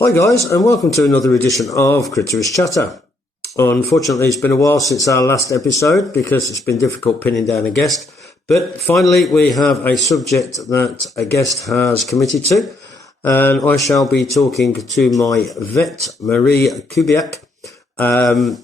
Hi guys, and welcome to another edition of Critterish Chatter. Unfortunately, it's been a while since our last episode because it's been difficult pinning down a guest, but finally we have a subject that a guest has committed to, and I shall be talking to my vet, Marie Kubiak, who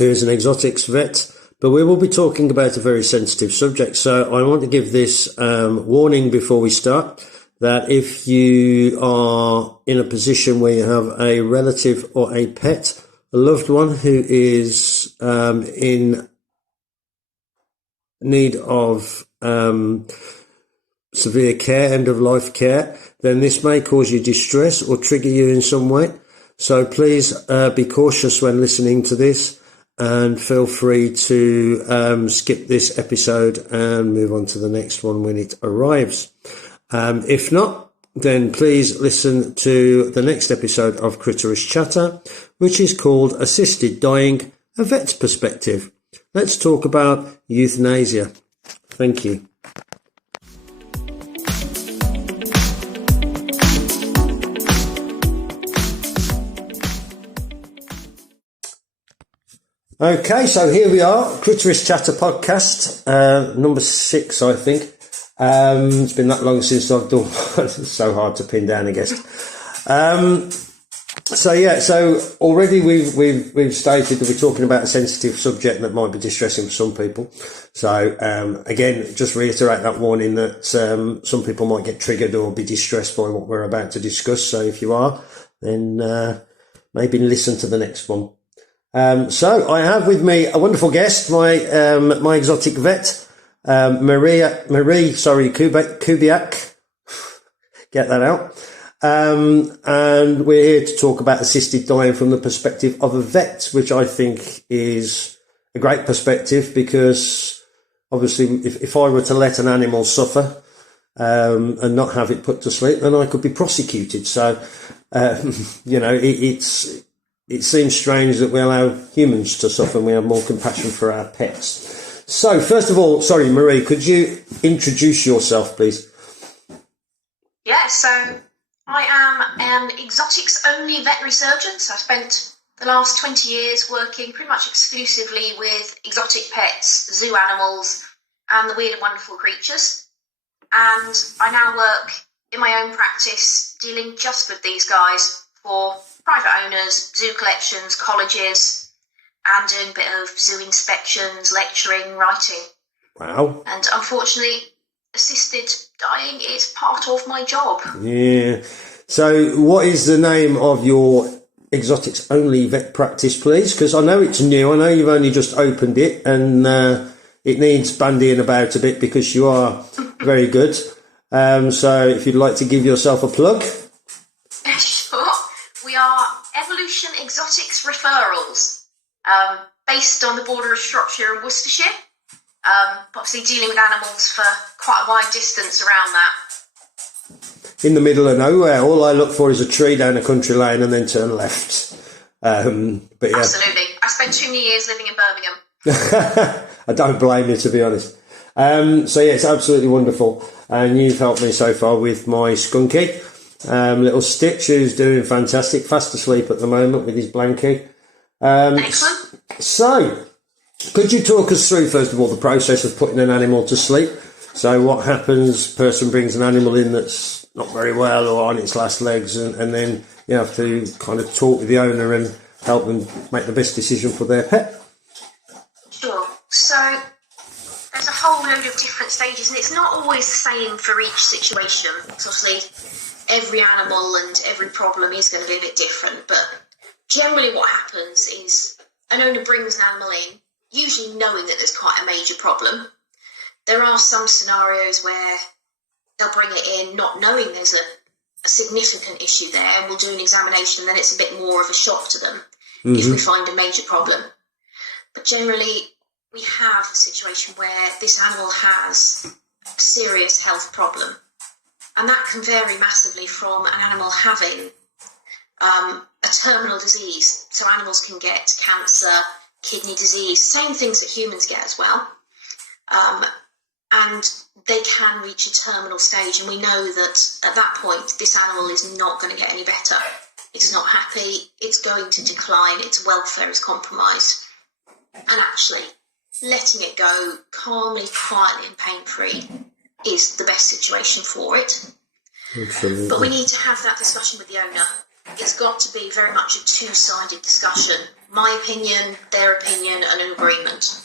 is an exotics vet, but we will be talking about a very sensitive subject. So I want to give this warning before we start, that if you are in a position where you have a relative or a pet, a loved one who is in need of severe care, end-of-life care, then this may cause you distress or trigger you in some way. So please be cautious when listening to this, and feel free to skip this episode and move on to the next one when it arrives. If not, then please listen to the next episode of Critterish Chatter, which is called Assisted Dying, a Vet's Perspective. Let's talk about euthanasia. Thank you. Okay, so here we are, Critterish Chatter podcast, number 6, I think. It's been that long since I've done one. It's so hard to pin down a guest. So already we've stated that we're talking about a sensitive subject that might be distressing for some people. So again, just reiterate that warning that some people might get triggered or be distressed by what we're about to discuss. So if you are, then maybe listen to the next one. So I have with me a wonderful guest, my exotic vet, Marie Kubiak, get that out. And we're here to talk about assisted dying from the perspective of a vet, which I think is a great perspective, because obviously if I were to let an animal suffer, and not have it put to sleep, then I could be prosecuted. So, it seems strange that we allow humans to suffer and we have more compassion for our pets. So, first of all, sorry, Marie, could you introduce yourself, please? Yeah, so I am an exotics-only veterinary surgeon. So I spent the last 20 years working pretty much exclusively with exotic pets, zoo animals, and the weird and wonderful creatures. And I now work in my own practice dealing just with these guys for private owners, zoo collections, colleges, and doing a bit of zoo inspections, lecturing, writing. Wow. And unfortunately, assisted dying is part of my job. Yeah. So what is the name of your exotics only vet practice, please? Because I know it's new. I know you've only just opened it, and it needs bandying about a bit because you are very good. So if you'd like to give yourself a plug. Sure. We are Evolution Exotics Referrals. Based on the border of Shropshire and Worcestershire, obviously dealing with animals for quite a wide distance around that. In the middle of nowhere, all I look for is a tree down a country lane and then turn left. But yeah. Absolutely. I spent too many years living in Birmingham. I don't blame you, to be honest. So yeah, it's absolutely wonderful. And you've helped me so far with my skunky, little Stitch, who's doing fantastic, fast asleep at the moment with his blankie. Excellent. So, could you talk us through, first of all, the process of putting an animal to sleep? So what happens, person brings an animal in that's not very well or on its last legs, and then you have to kind of talk with the owner and help them make the best decision for their pet? Sure. So, there's a whole load of different stages, and it's not always the same for each situation. Because obviously, every animal and every problem is going to be a bit different, but generally what happens is an owner brings an animal in, usually knowing that there's quite a major problem. There are some scenarios where they'll bring it in not knowing there's a significant issue there, and we'll do an examination, and then it's a bit more of a shock to them if we find a major problem. But generally, we have a situation where this animal has a serious health problem, and that can vary massively from an animal having a terminal disease. So animals can get cancer, kidney disease, same things that humans get as well. And they can reach a terminal stage, and we know that at that point, this animal is not going to get any better. it's not happy, it's going to decline, its welfare is compromised. And actually, letting it go calmly, quietly and pain-free is the best situation for it. Absolutely. But we need to have that discussion with the owner. It's got to be very much a two-sided discussion. My opinion, their opinion, and an agreement.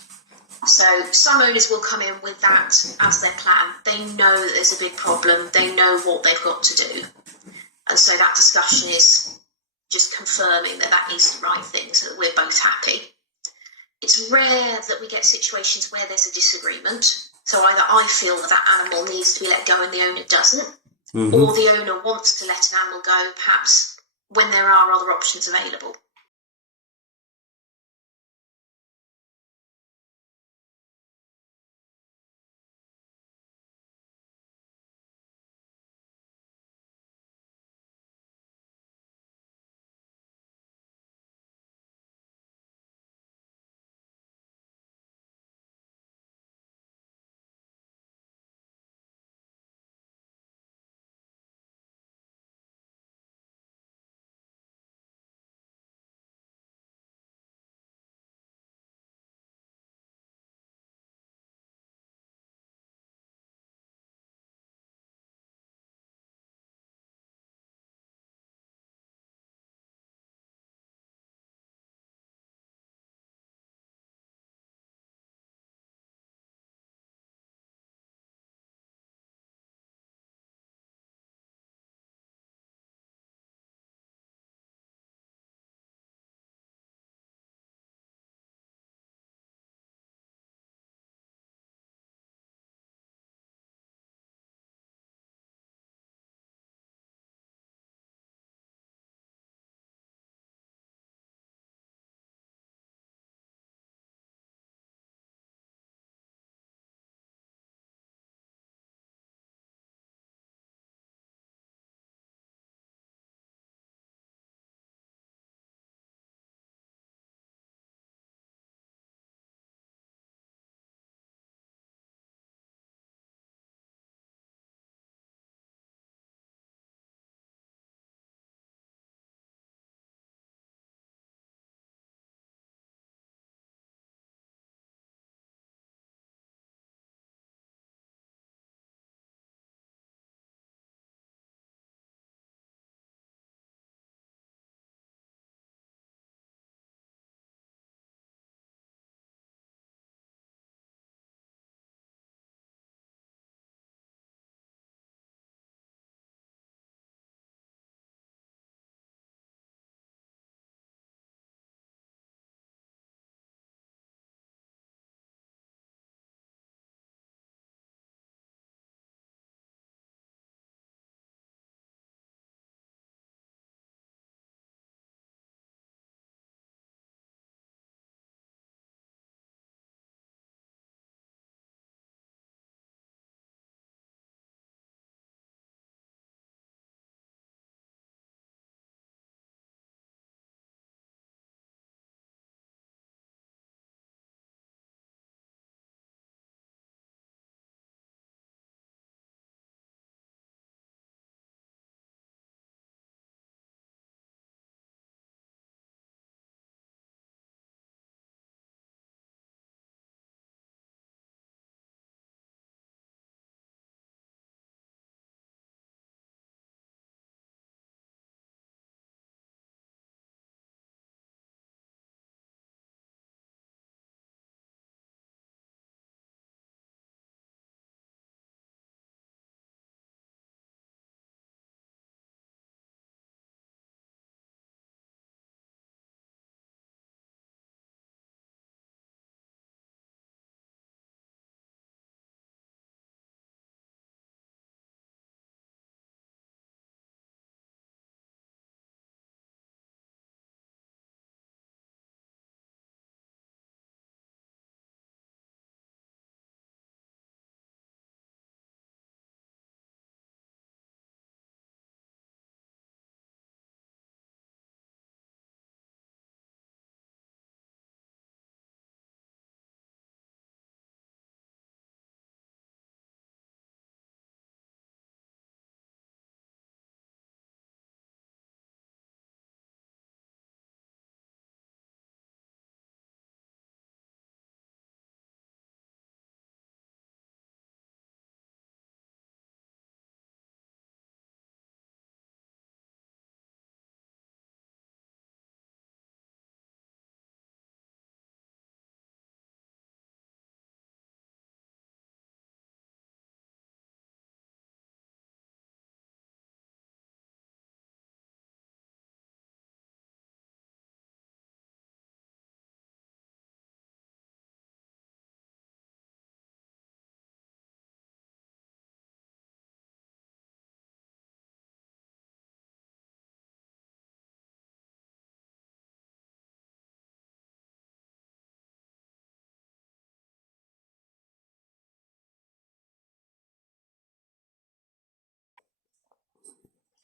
So some owners will come in with that as their plan. They know that there's a big problem. They know what they've got to do. And so that discussion is just confirming that that is the right thing so that we're both happy. It's rare that we get situations where there's a disagreement. So either I feel that that animal needs to be let go and the owner doesn't, or the owner wants to let an animal go, perhaps when there are other options available.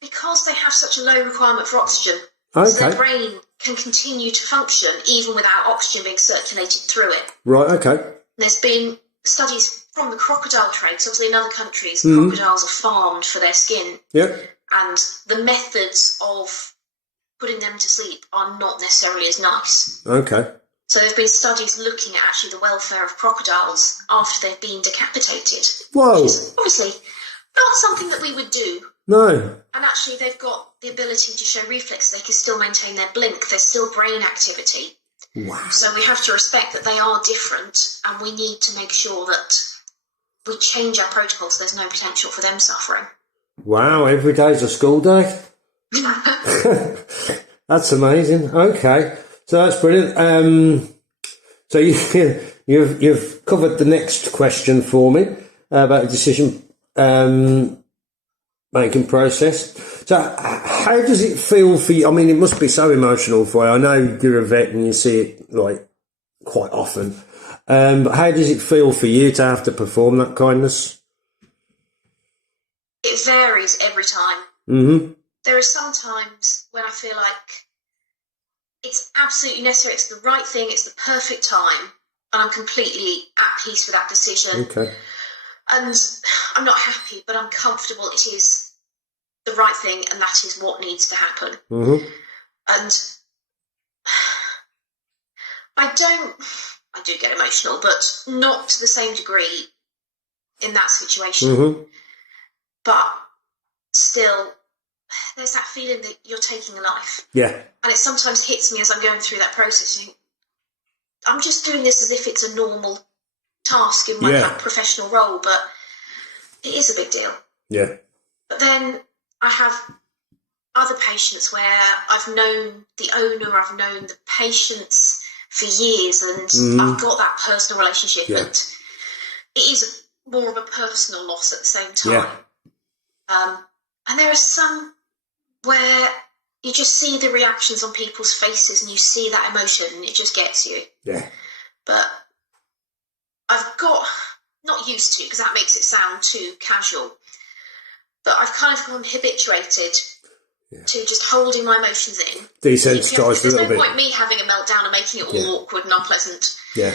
because they have such a low requirement for oxygen, Okay. so their brain can continue to function even without oxygen being circulated through it. Right, okay. There's been studies from the crocodile trade, so obviously in other countries, crocodiles are farmed for their skin. Yep. And the methods of putting them to sleep are not necessarily as nice. Okay. So there have been studies looking at actually the welfare of crocodiles after they've been decapitated. Whoa. Which is obviously not something that we would do. No. And actually they've got the ability to show reflexes. They can still maintain their blink. There's still brain activity. Wow. So we have to respect that they are different, and we need to make sure that we change our protocols so there's no potential for them suffering. Wow, every day's a school day. That's amazing. Okay, so that's brilliant. So you've covered the next question for me about the decision making process. So how does it feel for you? I mean, it must be so emotional for you. I know you're a vet and you see it like quite often. But how does it feel for you to have to perform that kindness? It varies every time. Mm-hmm. There are some times when I feel like it's absolutely necessary, it's the right thing, it's the perfect time, and I'm completely at peace with that decision. Okay. And I'm not happy, but I'm comfortable it is the right thing, and that is what needs to happen. Mm-hmm. And I do get emotional, but not to the same degree in that situation. Mm-hmm. But still, there's that feeling that you're taking a life. Yeah. And it sometimes hits me as I'm going through that process. I'm just doing this as if it's a normal task in my professional role, but it is a big deal. Yeah. But then I have other patients where I've known the owner, I've known the patients for years, and I've got that personal relationship, and it is more of a personal loss at the same time. And there are some where you just see the reactions on people's faces and you see that emotion and it just gets you. Yeah. But I've got, not used to, because that makes it sound too casual, but I've kind of become habituated to just holding my emotions in. Desensitised a little bit. There's no point me having a meltdown and making it all awkward and unpleasant. Yeah.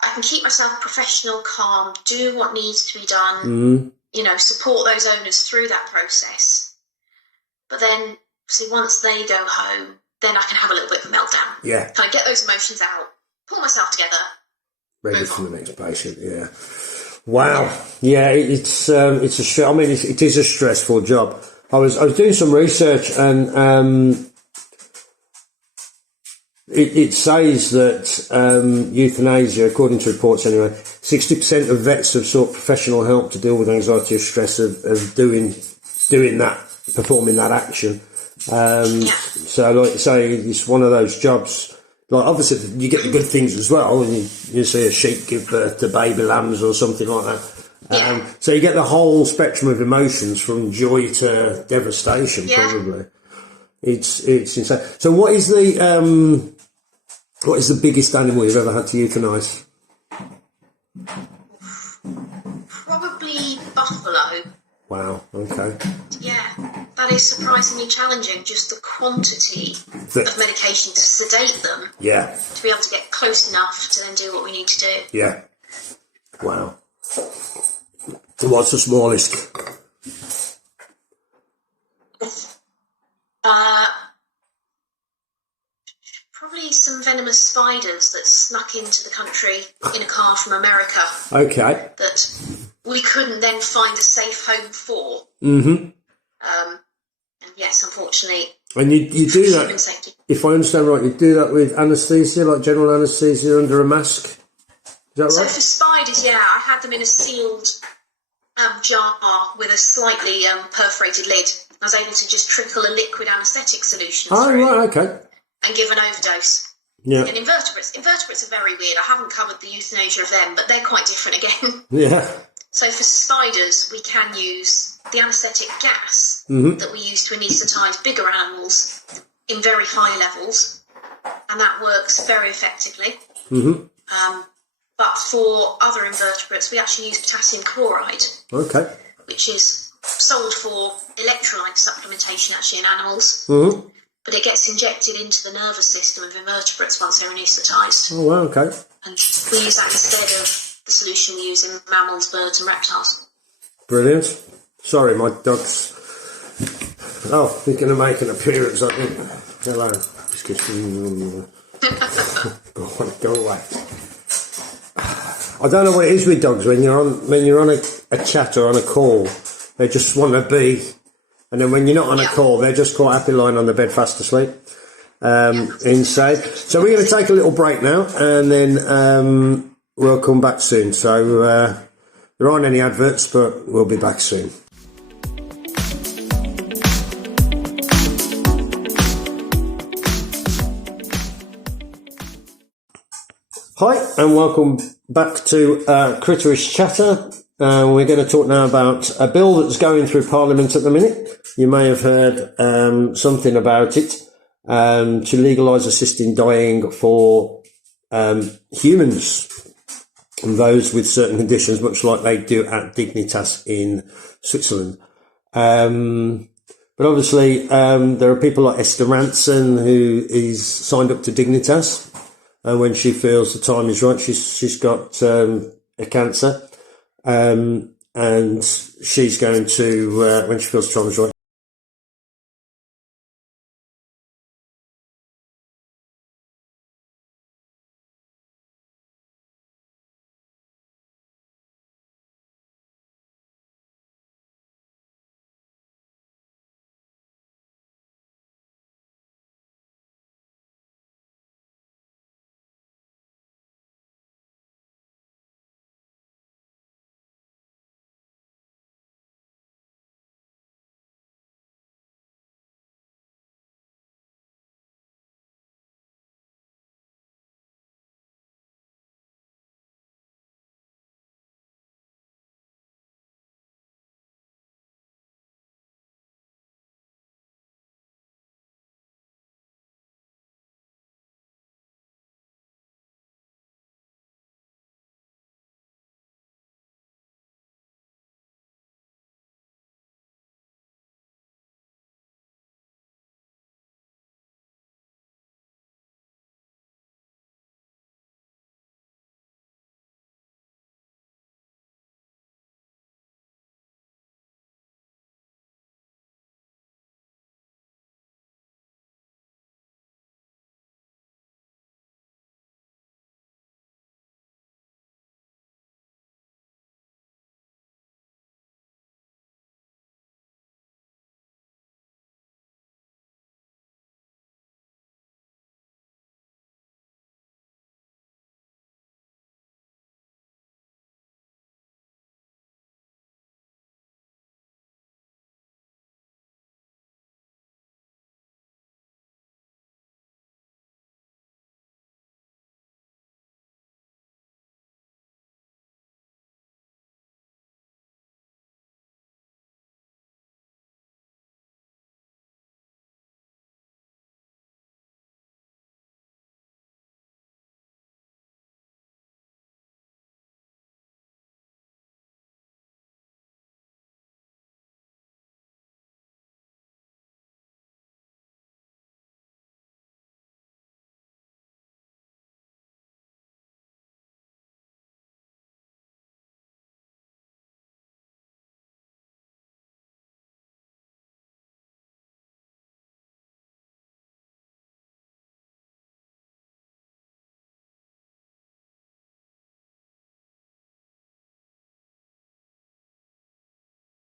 I can keep myself professional, calm, do what needs to be done, you know, support those owners through that process. But then, see, once they go home, then I can have a little bit of a meltdown. Yeah. Kind of get those emotions out, pull myself together. Ready for the next patient, yeah. Wow. Yeah, it's a it is a stressful job. I was doing some research, and it says that euthanasia, according to reports anyway, 60% of vets have sought professional help to deal with anxiety or stress of doing that, performing that action. So, like you say, it's one of those jobs. Like, obviously, you get the good things as well, and you see a sheep give birth to baby lambs or something like that. So you get the whole spectrum of emotions from joy to devastation, probably. It's insane. So what is the biggest animal you've ever had to euthanize? Probably buffalo. Wow, okay. Yeah, that is surprisingly challenging, just the quantity of medication to sedate them. Yeah. To be able to get close enough to then do what we need to do. Yeah. Wow. What's the smallest? Probably some venomous spiders that snuck into the country in a car from America. Okay. That we couldn't then find a safe home for. And yes, unfortunately. And you do that, safety. If I understand right, you do that with anaesthesia, like general anaesthesia under a mask? Is that right? So for spiders, yeah, I had them in a sealed jar with a slightly perforated lid. I was able to just trickle a liquid anaesthetic solution through. Right, okay. And give an overdose. Yeah. And invertebrates are very weird. I haven't covered the euthanasia of them, but they're quite different again. Yeah. So for spiders, we can use the anaesthetic gas that we use to anaesthetise bigger animals in very high levels, and that works very effectively. But for other invertebrates, we actually use potassium chloride. Okay. Which is sold for electrolyte supplementation actually in animals, but it gets injected into the nervous system of invertebrates once they're anaesthetised. Oh, wow, okay. And we use that instead of the solution we use in mammals, birds and reptiles. Brilliant. Sorry, my dog's... Oh, he's going to make an appearance, I think. Hello. Just kidding. Go away. I don't know what it is with dogs when you're on a chat or on a call. They just want to be, and then when you're not on a call, they're just quite happy lying on the bed fast asleep. Inside. So we're going to take a little break now, and then we'll come back soon. So there aren't any adverts, but we'll be back soon. Hi, and welcome back to Critterish Chatter. We're going to talk now about a bill that's going through Parliament at the minute. You may have heard something about it, to legalise assisting dying for humans and those with certain conditions, much like they do at Dignitas in Switzerland. But obviously, there are people like Esther Ranson, who is signed up to Dignitas. And when she feels the time is right, she's got a cancer, and she's going to, when she feels the time is right.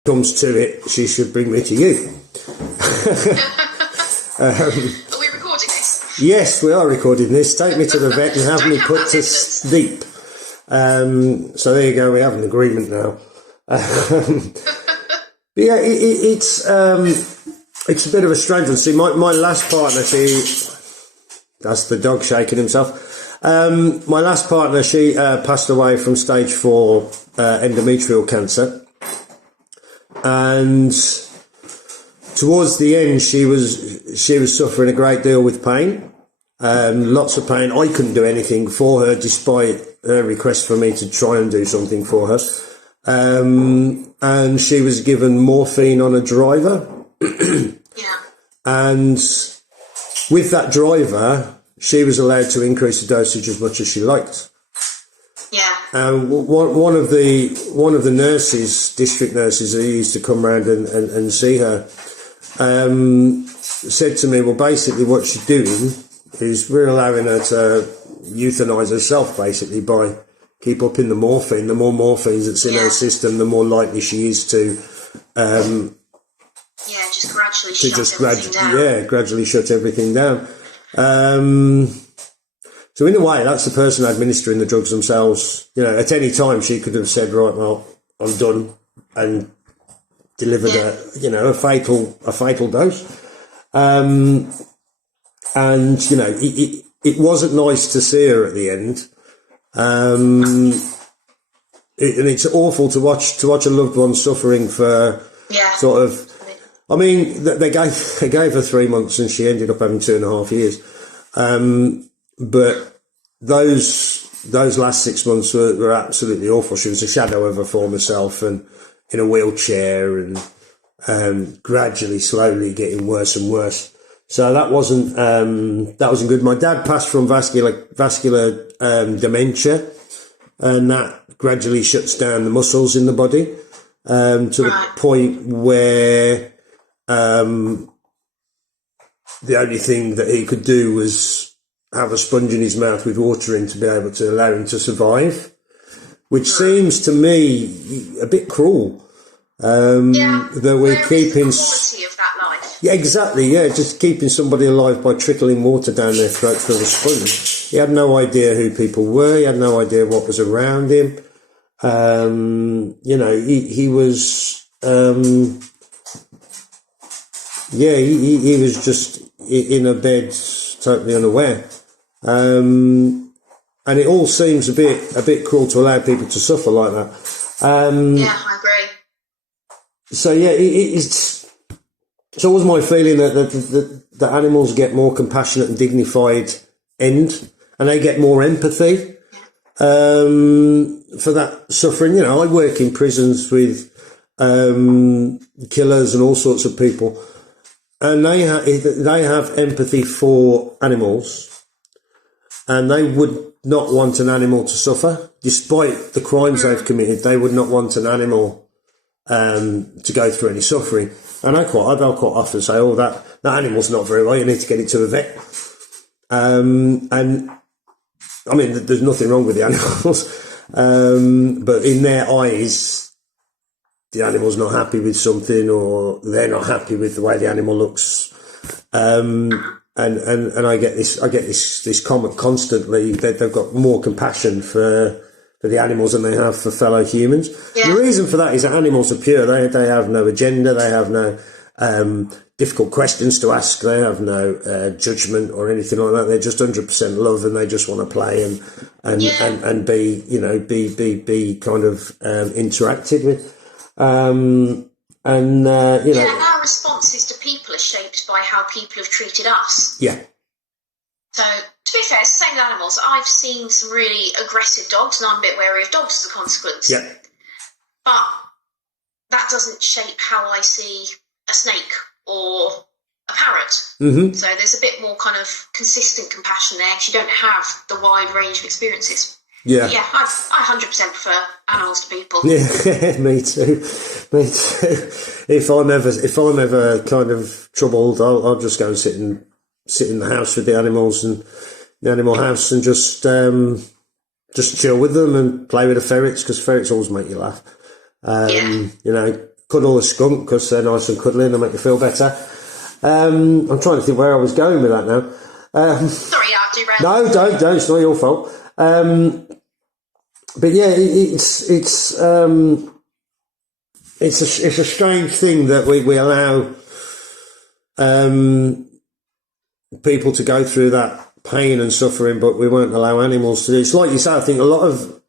Comes to it, she should bring me to you. Are we recording this? Yes, we are recording this. Take me to the vet and have me put to sleep. So there you go, we have an agreement now. But yeah, it's a bit of a strange one. See, my last partner, that's the dog shaking himself. My last partner, she passed away from stage 4 endometrial cancer. And towards the end, she was suffering a great deal with pain, lots of pain. I couldn't do anything for her, despite her request for me to try and do something for her. and she was given morphine on a driver. Yeah. And with that driver, she was allowed to increase the dosage as much as she liked. Yeah. One of the nurses, district nurses who used to come round and see her, said to me, well, basically what she's doing is we're allowing her to euthanize herself, basically, by keep up in the morphine. The more morphine that's in her system, the more likely she is to just gradually shut everything down. Yeah, gradually shut everything down. So in a way, that's the person administering the drugs themselves. You know, at any time she could have said, right, well, I'm done, and delivered a fatal dose. And, you know, it wasn't nice to see her at the end. And it's awful to watch a loved one suffering for sort of, I mean, they gave her 3 months and she ended up having 2.5 years. But those last 6 months were absolutely awful. She was a shadow of her former self, and in a wheelchair, and gradually, slowly getting worse and worse. So that wasn't good. My dad passed from vascular dementia, and that gradually shuts down the muscles in the body to the point where the only thing that he could do was have a sponge in his mouth with water in to be able to allow him to survive, which seems to me a bit cruel. That we're keeping the quality of that life. Yeah, exactly. Yeah, just keeping somebody alive by trickling water down their throat through a sponge. He had no idea who people were. He had no idea what was around him. You know, he was. He was just in a bed, totally unaware. And it all seems a bit cruel to allow people to suffer like that. I agree. So yeah, it's always my feeling that animals get more compassionate and dignified end, and they get more empathy for that suffering. You know, I work in prisons with killers and all sorts of people, and they have empathy for animals. And they would not want an animal to suffer, despite the crimes they've committed. They would not want an animal to go through any suffering. And they'll quite often say, "Oh, that animal's not very well. You need to get it to a vet." And I mean, there's nothing wrong with the animals, but in their eyes, the animal's not happy with something, or they're not happy with the way the animal looks. And I get this comment constantly that they've got more compassion for the animals than they have for fellow humans. Yeah. The reason for that is that animals are pure. They have no agenda. They have no difficult questions to ask. They have no judgment or anything like that. They're just 100% love, and they just want to play and be, you know, be kind of interacted with. And our responses to people are shaped by how people have treated us. Yeah. So, to be fair, it's the same with animals. I've seen some really aggressive dogs, and I'm a bit wary of dogs as a consequence. Yeah. But that doesn't shape how I see a snake or a parrot. Mm-hmm. So there's a bit more kind of consistent compassion there, because you don't have the wide range of experiences. Yeah. Yeah, I 100% prefer animals to people. Yeah, me too. If I'm ever kind of troubled, I'll just go and sit in the house with the animals and the animal house, and just chill with them and play with the ferrets, because ferrets always make you laugh. You know, cuddle a skunk because they're nice and cuddly and they make you feel better. I'm trying to think where I was going with that now. Sorry, I'll do round. No, don't. It's not your fault. But yeah, it's a strange thing that we allow people to go through that pain and suffering, but we won't allow animals to do. It's like you say. I think a lot of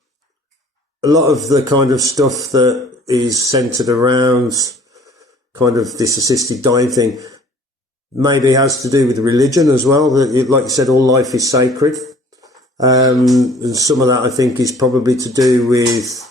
the kind of stuff that is centred around kind of this assisted dying thing maybe has to do with religion as well. That, like you said, all life is sacred. And some of that, I think, is probably to do with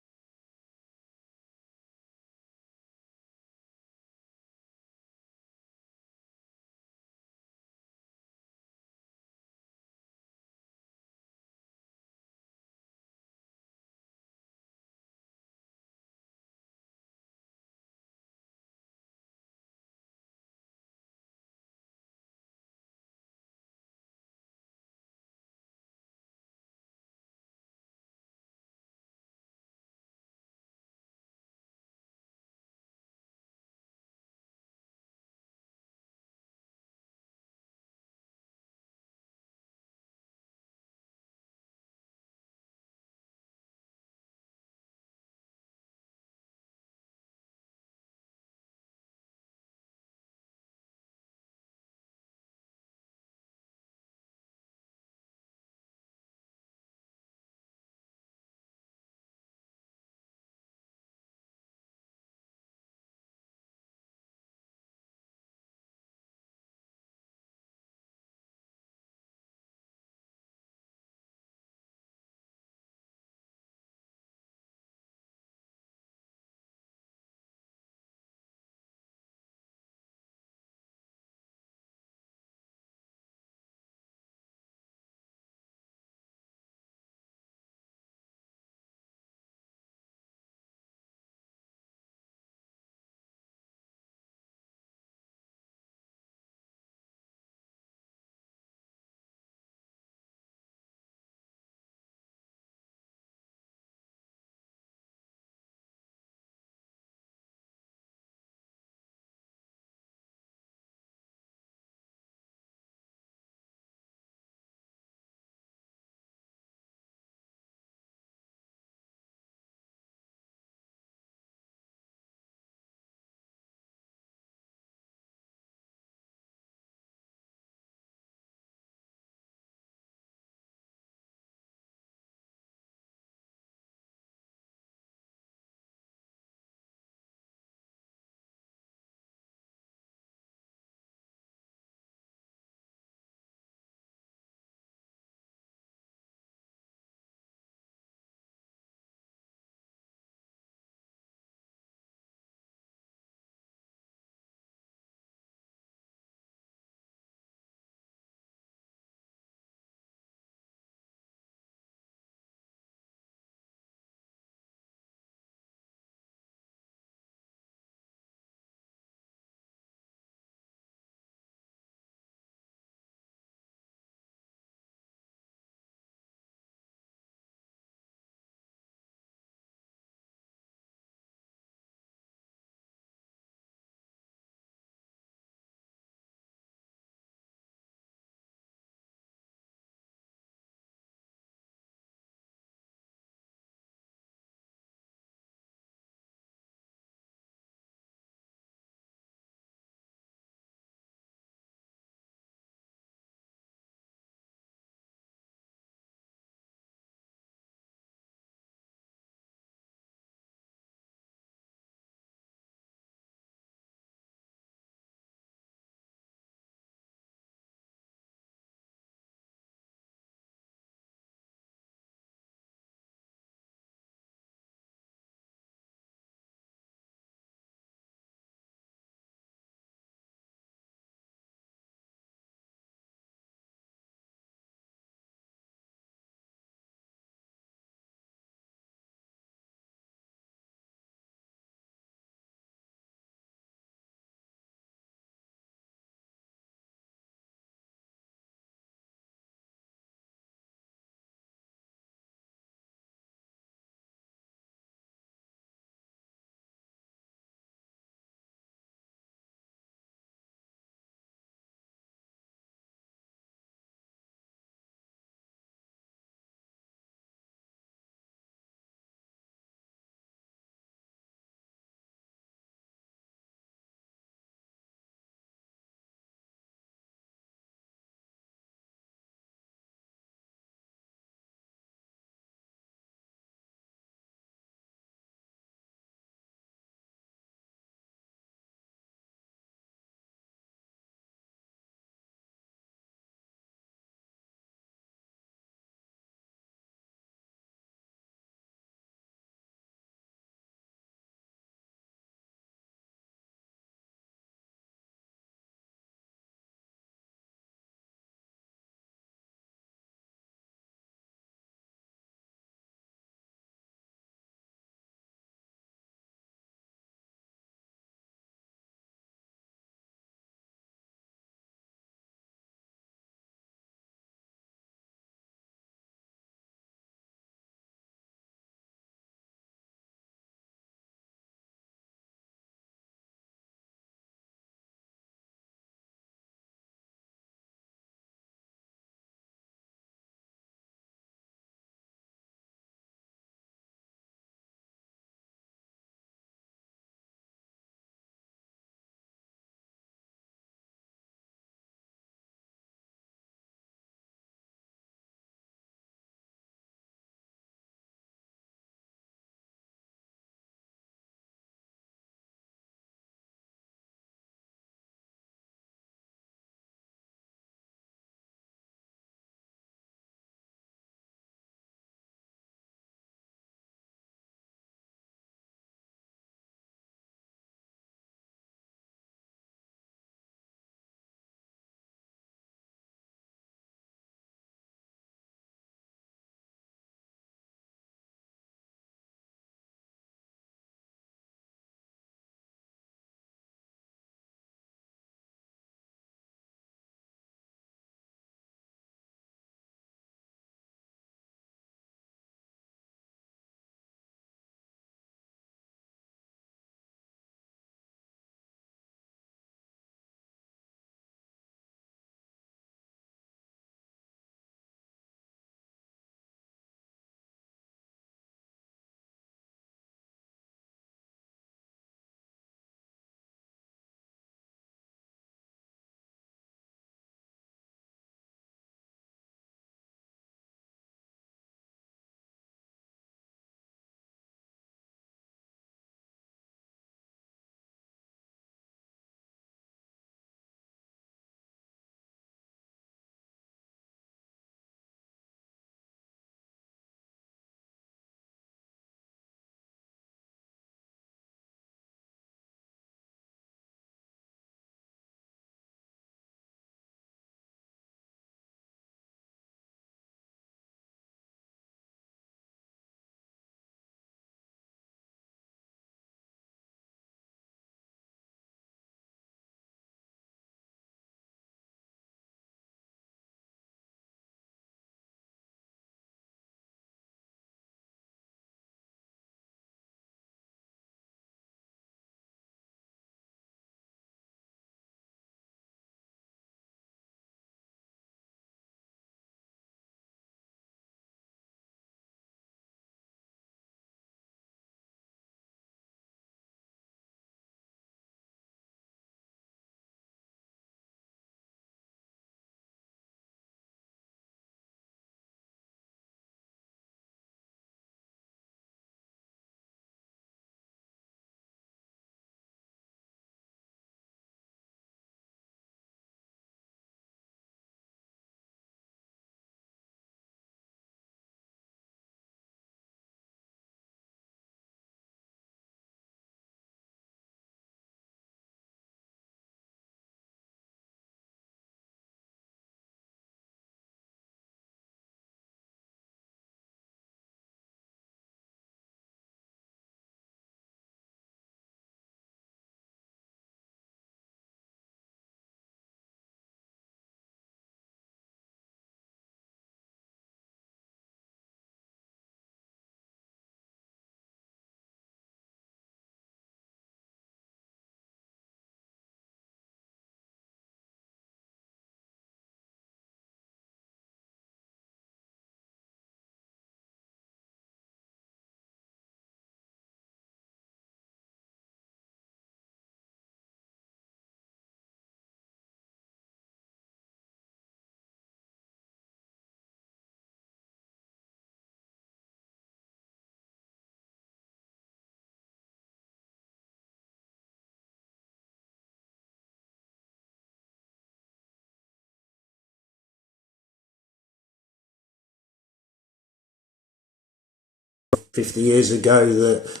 50 years ago that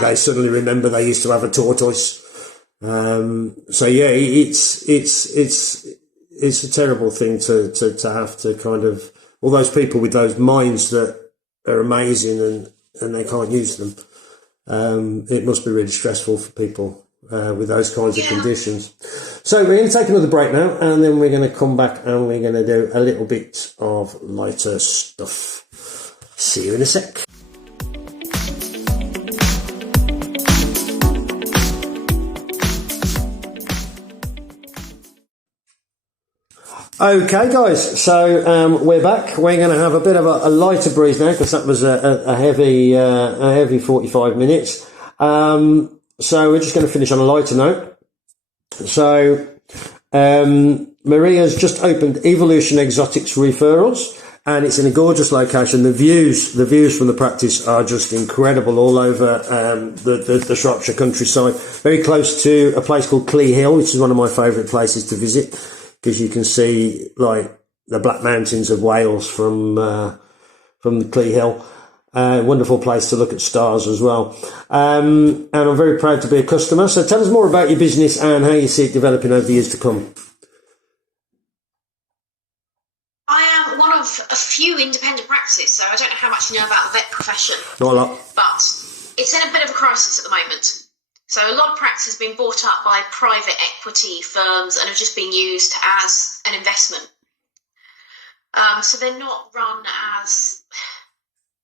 they suddenly remember they used to have a tortoise. So yeah, it's a terrible thing to have to kind of, all those people with those minds that are amazing and they can't use them. It must be really stressful for people with those kinds of conditions. So we're going to take another break now, and then we're going to come back and we're going to do a little bit of lighter stuff. See you in a sec. Okay, guys, so we're back. We're going to have a bit of a lighter breeze now because that was a heavy 45 minutes. So we're just going to finish on a lighter note. So Maria's just opened Evolution Exotics Referrals, and it's in a gorgeous location. The views from the practice are just incredible all over the Shropshire countryside. Very close to a place called Clee Hill, which is one of my favourite places to visit, because you can see like the Black Mountains of Wales from the Clee Hill. Wonderful place to look at stars as well. And I'm very proud to be a customer. So tell us more about your business and how you see it developing over the years to come. I am one of a few independent practices, so I don't know how much you know about the vet profession. Not a lot. But it's in a bit of a crisis at the moment. So a lot of practices have been bought up by private equity firms and have just been used as an investment. So they're not run as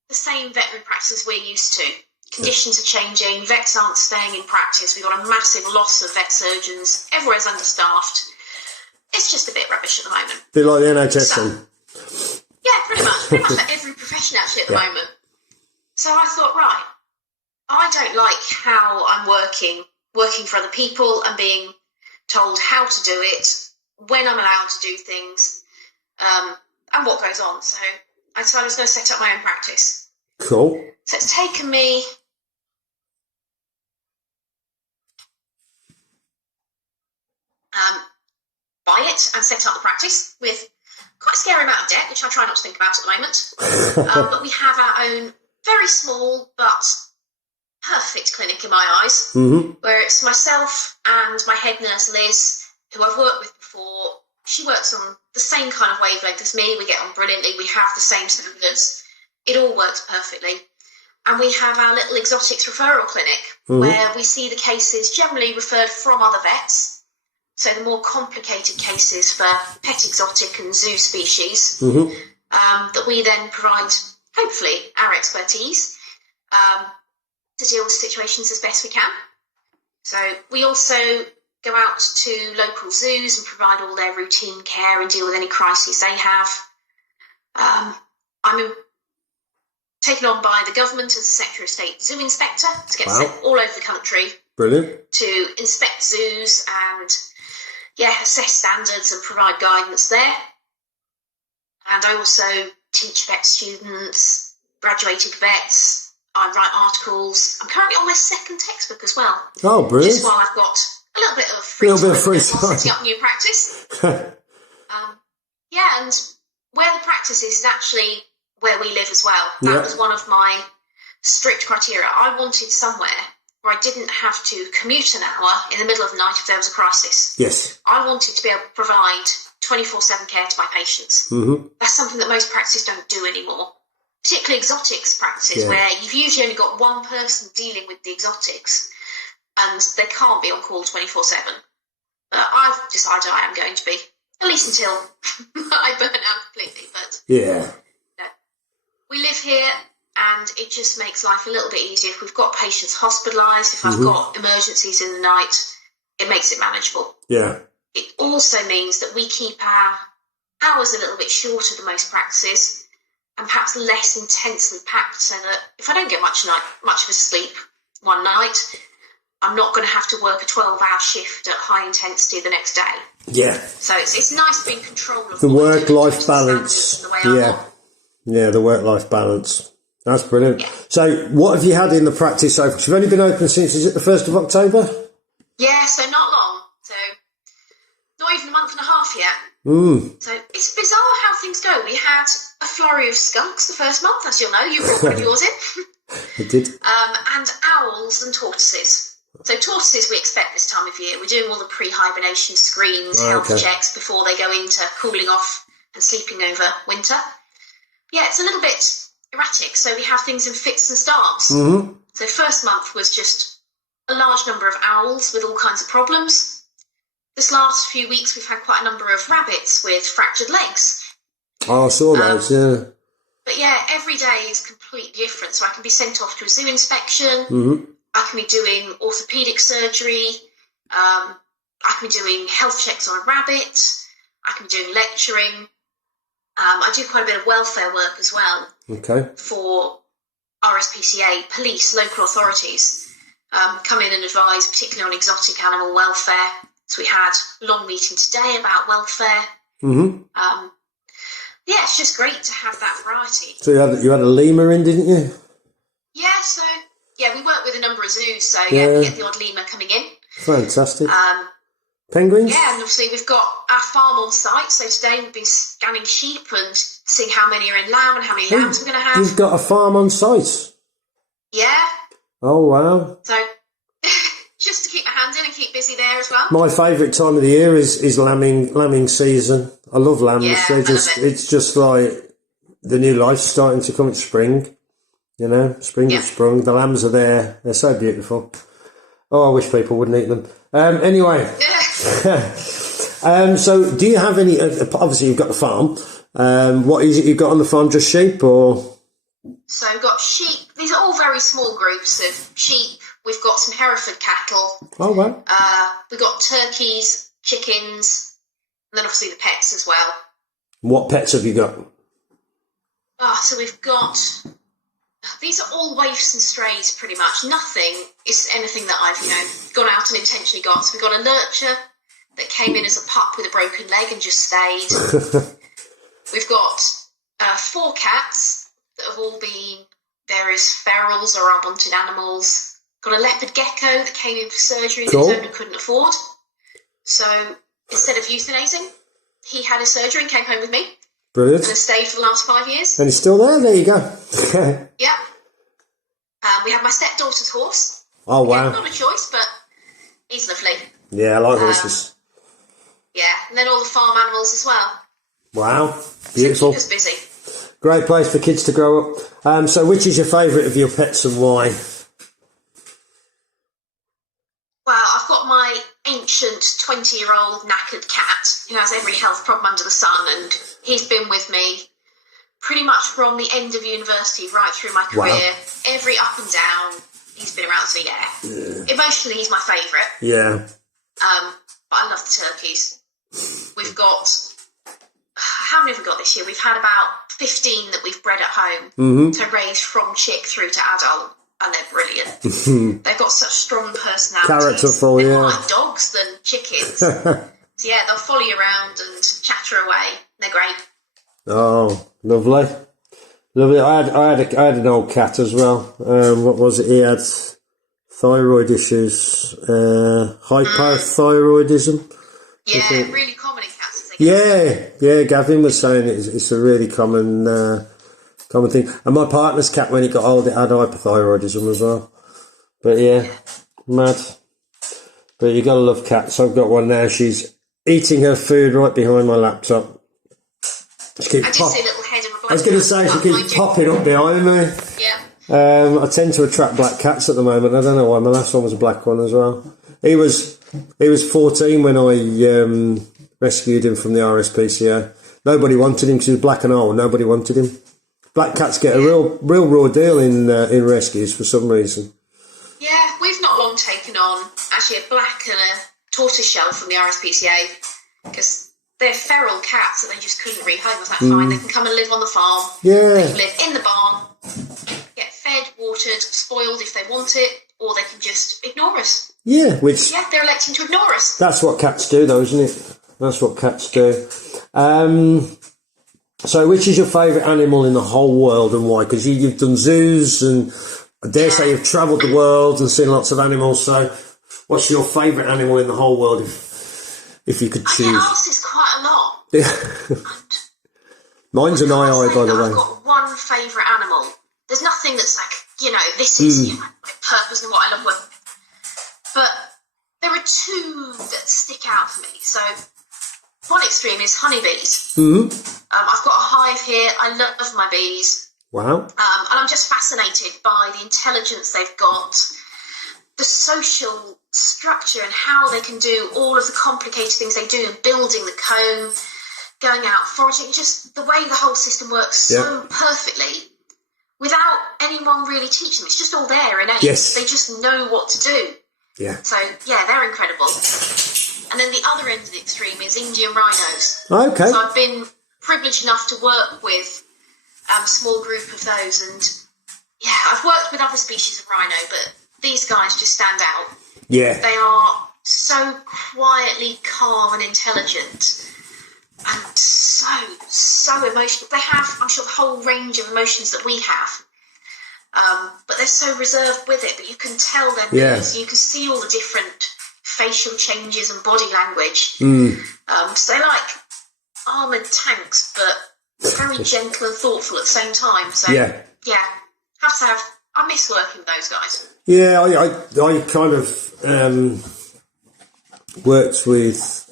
the same veterinary practices we're used to. Conditions are changing, vets aren't staying in practice, we've got a massive loss of vet surgeons, everywhere's understaffed. It's just a bit rubbish at the moment. A bit like the NHS then. Yeah, pretty much for every profession actually at the moment. So I thought, right, I don't like how I'm working for other people and being told how to do it, when I'm allowed to do things, and what goes on. So I decided I was going to set up my own practice. Cool. So it's taken me buy it and set up the practice with quite a scary amount of debt, which I try not to think about at the moment. But we have our own very small but perfect clinic in my eyes, where it's myself and my head nurse Liz, who I've worked with before. She works on the same kind of wavelength as me. We get on brilliantly. We have the same standards. It all works perfectly. And we have our little exotics referral clinic where we see the cases generally referred from other vets. So the more complicated cases for pet exotic and zoo species that we then provide, hopefully, our expertise to deal with situations as best we can. So we also go out to local zoos and provide all their routine care and deal with any crises they have. I'm taken on by the government as a Secretary of State zoo inspector to get sent all over the country. Brilliant. To inspect zoos and assess standards and provide guidance there. And I also teach vet students, graduated vets. I write articles. I'm currently on my second textbook as well. Oh, brilliant. Just while I've got a little bit of free time setting up new practice. And where the practice is actually where we live as well. That was one of my strict criteria. I wanted somewhere where I didn't have to commute an hour in the middle of the night if there was a crisis. Yes. I wanted to be able to provide 24/7 care to my patients. That's something that most practices don't do anymore. Particularly exotics practices, where you've usually only got one person dealing with the exotics and they can't be on call 24/7. But I've decided I am going to be, at least until I burn out completely. But we live here and it just makes life a little bit easier. If we've got patients hospitalised, if I've got emergencies in the night, it makes it manageable. Yeah. It also means that we keep our hours a little bit shorter than most practices and perhaps less intensely packed, so that if I don't get much of a sleep one night, I'm not going to have to work a 12-hour shift at high intensity the next day. Yeah. So it's nice to be in control of the work-life balance. Yeah, the work-life balance. That's brilliant. Yeah. So what have you had in the practice so far? You've only been open since, is it the 1st of October? Yeah, so not long. So not even a month and a half yet. So it's bizarre how things go. We had a flurry of skunks the first month, as you'll know. You brought one of yours in. It did. And owls and tortoises. So tortoises we expect this time of year. We're doing all the pre-hibernation screens, health checks before they go into cooling off and sleeping over winter. Yeah, it's a little bit erratic. So we have things in fits and starts. Mm-hmm. So first month was just a large number of owls with all kinds of problems. This last few weeks we've had quite a number of rabbits with fractured legs. Oh, I saw those, yeah. But yeah, every day is completely different. So I can be sent off to a zoo inspection. Mm-hmm. I can be doing orthopaedic surgery. I can be doing health checks on a rabbit. I can be doing lecturing. I do quite a bit of welfare work as well. Okay. For RSPCA, police, local authorities come in and advise, particularly on exotic animal welfare. So we had a long meeting today about welfare. Mm-hmm. Yeah, it's just great to have that variety. So you had a lemur in, didn't you? Yeah, so yeah, we work with a number of zoos, so yeah, we get the odd lemur coming in. Fantastic. Penguins? Yeah, and obviously we've got our farm on site, so today we've been scanning sheep and seeing how many are in lamb and how many lambs we're going to have. You've got a farm on site? Yeah. Oh, wow. So just to keep my hand in and keep busy there as well. My favourite time of the year is lambing season. I love lambs. Yeah, It's just like the new life's starting to come. It's spring, you know. Spring has sprung. The lambs are there. They're so beautiful. Oh, I wish people wouldn't eat them. Anyway. So do you have any, obviously you've got the farm. What is it you've got on the farm? Just sheep or? So we've got sheep. These are all very small groups of sheep. We've got some Hereford cattle. Oh, wow. We've got turkeys, chickens, and then obviously the pets as well. What pets have you got? So we've got... These are all waifs and strays, pretty much. Nothing is anything that I've, gone out and intentionally got. So we've got a lurcher that came in as a pup with a broken leg and just stayed. We've got 4 cats that have all been various ferals or unwanted animals. Got a leopard gecko that came in for surgery that his owner couldn't afford. So instead of euthanizing, he had a surgery and came home with me. Brilliant. And has stayed for the last 5 years. And he's still there? There you go. Yeah. We have my stepdaughter's horse. Oh, wow. Not a choice, but he's lovely. Yeah, I like horses. Yeah, and then all the farm animals as well. Wow. Beautiful. So keep us busy. Great place for kids to grow up. So which is your favourite of your pets and why? Well, I've got my ancient 20-year-old knackered cat who has every health problem under the sun, and he's been with me pretty much from the end of university right through my career. Wow. Every up and down, he's been around, so yeah. Emotionally, he's my favourite. Yeah. But I love the turkeys. We've got... How many have we got this year? We've had about 15 that we've bred at home to raise from chick through to adult. And they're brilliant. They've got such strong personalities. Characterful, they're yeah. more like dogs than chickens. So yeah, they'll follow you around and chatter away. They're great. Oh, lovely. Lovely. I had an old cat as well. What was it? He had thyroid issues, hypothyroidism. Yeah, really common in cats. Yeah. Gavin was saying it's a really common thing. And my partner's cat, when he got old, it had hypothyroidism as well. But yeah, mad. But you gotta love cats. I've got one now. She's eating her food right behind my laptop. I just see a little head of a black I was going to say, she keeps popping up behind me. Yeah. I tend to attract black cats at the moment. I don't know why. My last one was a black one as well. He was 14 when I rescued him from the RSPCA. Nobody wanted him because he was black and old. Nobody wanted him. Black cats get a real raw deal in rescues for some reason. Yeah, we've not long taken on actually a black and a tortoiseshell from the RSPCA because they're feral cats that they just couldn't rehome. I was like, fine, they can come and live on the farm. Yeah. They can live in the barn, get fed, watered, spoiled if they want it, or they can just ignore us. Yeah, they're electing to ignore us. That's what cats do, though, isn't it? That's what cats do. So which is your favourite animal in the whole world and why? Because you've done zoos and I dare say you've travelled the world and seen lots of animals. So what's your favourite animal in the whole world if you could choose? I get asked this quite a lot. Mine's an eye, by the way. I've got one favourite animal. There's nothing that's like this is my purpose and what I love working with. But there are two that stick out for me. So one extreme is honeybees. Mm-hmm. I've got a hive here. I love my bees. Wow. And I'm just fascinated by the intelligence they've got, the social structure and how they can do all of the complicated things they do, building the comb, going out foraging, just the way the whole system works so perfectly without anyone really teaching them. It's just all there innate. Yes. They just know what to do. Yeah. So, yeah, they're incredible. And then the other end of the extreme is Indian rhinos. Okay. So I've been privileged enough to work with a small group of those. And, yeah, I've worked with other species of rhino, but these guys just stand out. Yeah. They are so quietly calm and intelligent and so emotional. They have, I'm sure, the whole range of emotions that we have. But they're so reserved with it, but you can tell their moods. You can see all the different facial changes and body language. So they're like armoured tanks, but very gentle and thoughtful at the same time. So, I miss working with those guys. Yeah, I kind of worked with,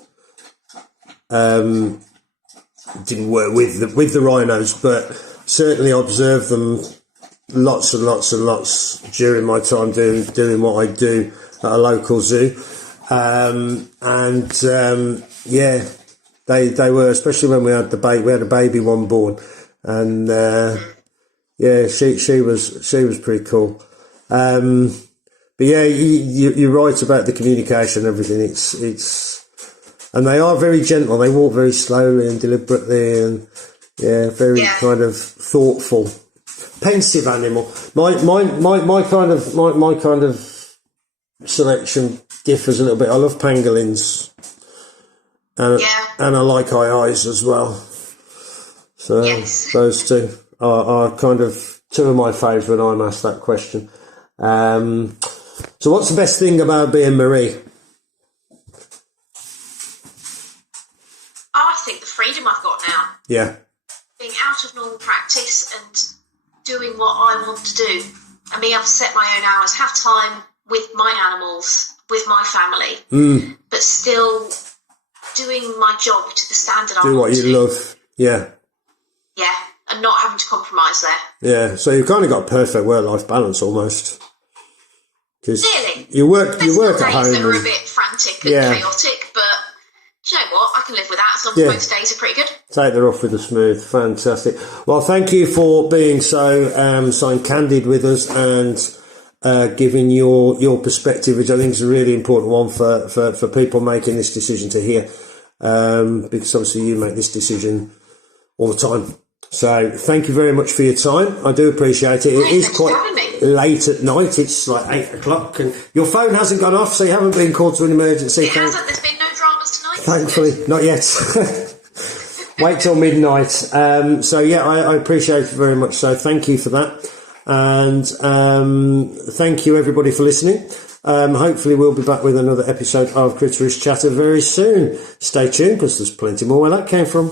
didn't work with the rhinos, but certainly observed them lots and lots and lots during my time doing what I do at a local zoo. They were, especially when we had a baby one born, and she was pretty cool. But yeah, you're right about the communication and everything. It's and they are very gentle. They walk very slowly and deliberately, and very kind of thoughtful, pensive animal. My kind of selection differs a little bit. I love pangolins, and I like eyes as well. So those two are kind of two of my favourites when I'm asked that question. So what's the best thing about being Marie? I think the freedom I've got now. Yeah. Being out of normal practice and doing what I want to do, and being able to set my own hours, have time with my animals, with my family, but still doing my job to the standard I want to. Do what you love. Yeah. Yeah, and not having to compromise there. Yeah, so you've kind of got a perfect work-life balance almost. Nearly. You work at home. Days that are a bit frantic and chaotic, but do you know what? I can live with that as long as most days are pretty good. Take the rough with the smooth. Fantastic. Well, thank you for being so candid with us and giving your perspective, which I think is a really important one for people making this decision to hear, because obviously you make this decision all the time. So thank you very much for your time. I do appreciate it. It is quite late at night. It's like 8 o'clock, and your phone hasn't gone off, so you haven't been called to an emergency. It hasn't. There's been no dramas tonight. Thankfully, not yet. Wait till midnight. I appreciate it very much. So thank you for that, and thank you everybody for listening. Hopefully we'll be back with another episode of Critterish Chatter very soon. Stay tuned, because there's plenty more where that came from.